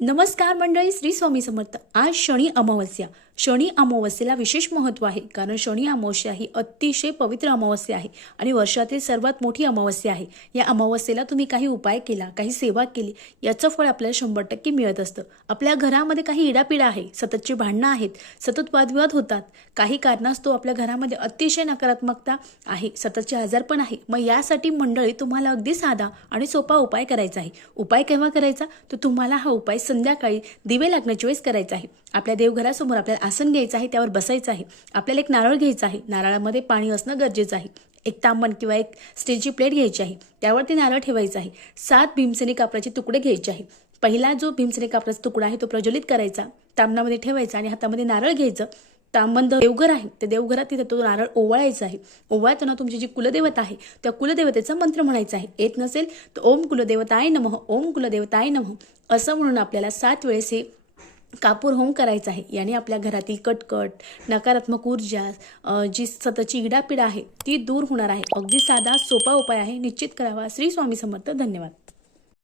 नमस्कार मंडळी, श्री स्वामी समर्थ। आज शनी अमावस्या। शनी अमावस्येला विशेष महत्त्व आहे, कारण शनी अमावस्या ही अतिशय पवित्र अमावस्या आहे आणि वर्षातील सर्वात मोठी अमावस्या आहे। या अमावस्येला तुम्ही काही उपाय केला, काही सेवा केली, याचं फळ आपल्याला 100% मिळत असतं। आपल्या घरामध्ये काही इडापिडा आहे, सततची भांडणं आहेत, सतत वादविवाद होतात, काही कारणास्तव आपल्या घरामध्ये अतिशय नकारात्मकता आहे, सततचे आजारपण आहे। मग यासाठी मंडळी तुम्हाला अगदी साधा आणि सोपा उपाय करायचा आहे। उपाय केव्हा करायचा? तर तुम्हाला हा उपाय संध्याकाळी दिवे लागण्याच्या वेळेस करायचा आहे। आपल्या देवघरासमोर आपल्याला आसन घ्यायचं आहे, त्यावर बसायचं आहे। आपल्याला एक नारळ घ्यायचा आहे, नारळामध्ये पाणी असणं गरजेचं आहे। एक तांबण किंवा एक स्टीलची प्लेट घ्यायची आहे, त्यावरती नारळ ठेवायचा आहे। 7 भीमसेनी कापडाचे तुकडे घ्यायचे आहे। पहिला जो भीमसेनी कापडाचा तुकडा आहे तो प्रज्वलित करायचा, तांबणामध्ये ठेवायचा आणि हातामध्ये नारळ घ्यायचं। तांबंद देवघर आहे, त्या देवघरात तिथे तो नारळ ओवाळायचा आहे। ओवाळताना तुमची जी कुलदेवता आहे त्या कुलदेवतेचा मंत्र म्हणायचा आहे। येत नसेल तर ओम कुलदेवताय नमः, ओम कुलदेवताय नमः असं म्हणून आपल्याला 7 वेळेस हे कापूर होम करायचं आहे। याने आपल्या घरातील कटकट, नकारात्मक ऊर्जा, जी सततची इडापिडा आहे ती दूर होणार आहे। अगदी साधा सोपा उपाय आहे, निश्चित करावा। श्री स्वामी समर्थ। धन्यवाद।